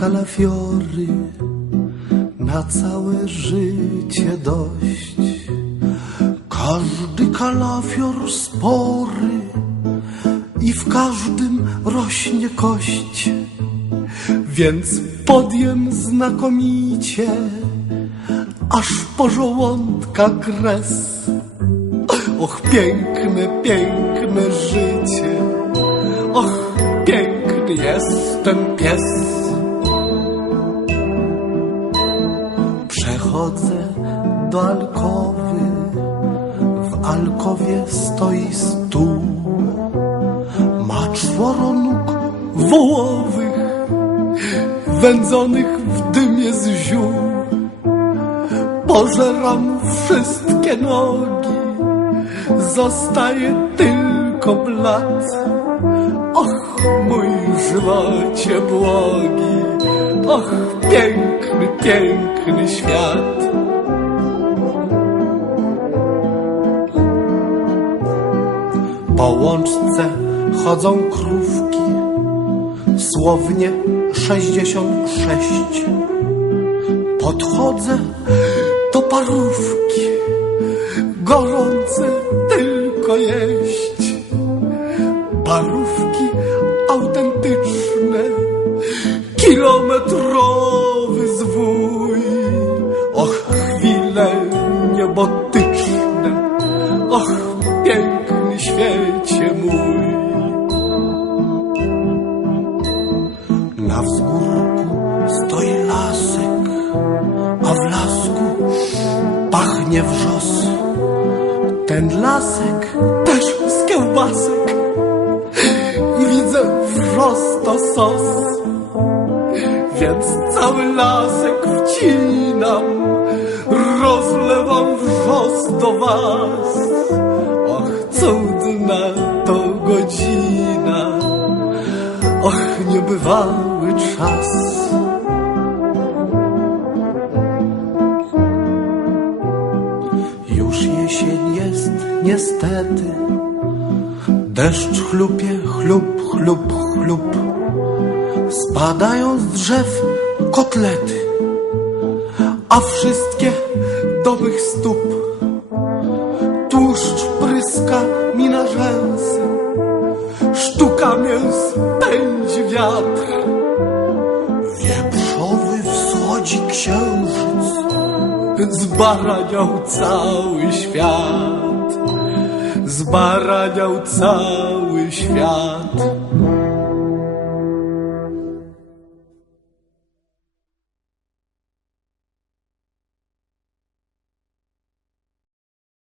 kalafiory na całe życie dość. Każdy kalafior spory i w każdym rośnie kość, więc podjem znakomicie, aż po żołądka kres. Och, piękne, piękne życie, och, piękny jest ten pies. Przechodzę do alkowy, w alkowie stoi stół. Ma czworo nóg wołowych, wędzonych w dymie z ziół. Pożeram wszystkie nogi, zostaje tylko blat. Och, mój żywocie błogi, och, piękny, piękny świat. Po łączce chodzą krówki, słownie sześćdziesiąt sześć. Podchodzę do parówki, gorące Parówki autentyczne, kilometrowy zwój. Och, chwile niebotyczne, och, piękny świecie mój. Na wzgórku stoi lasek, a w lasku pachnie wrzos. Ten lasek też z kiełbasek wrzos to sos. Więc cały lasek wcinam, rozlewam wrzos do was. Och, cudna to godzina, och, niebywały czas. Już jesień jest niestety, deszcz chlupie, chlup, chlup, chlup. Spadają z drzew kotlety, a wszystkie do mych stóp. Tłuszcz pryska mi na rzęsy, sztuka mięs pędzi wiatr. Wieprzowy wschodzi księżyc, zbaraniał cały świat, zbaraniał cały świat.